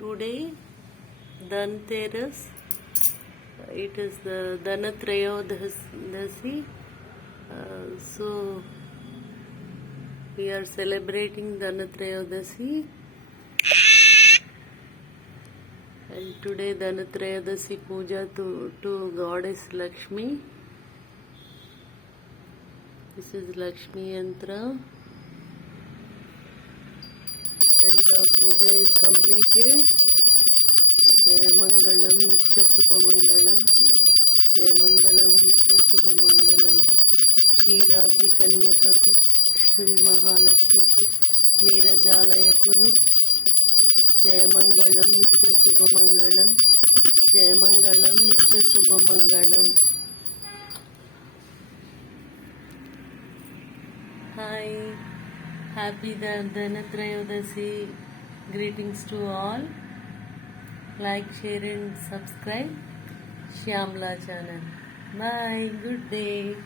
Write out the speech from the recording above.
Today, Dhanteras, it is the Dhanatrayodasi. So, we are celebrating Dhanatrayodasi. And today, Dhanatrayodasi puja to Goddess Lakshmi. This is Lakshmi Yantra. And the puja is completed. Jaya Mangalam Nitya Subhamangalam. Jaya Mangalam Nitya Subhamangalam. Ksheerabdi Kanyakaku Shri Mahalakshmiki Neerajalayakunu. Jaya Mangalam Nitya Subhamangalam. Jaya Mangalam Nitya Subhamangalam. Hi, happy Dhanatrayodasi. Greetings to all. Like, share and subscribe Shyamla channel. Bye. Good day.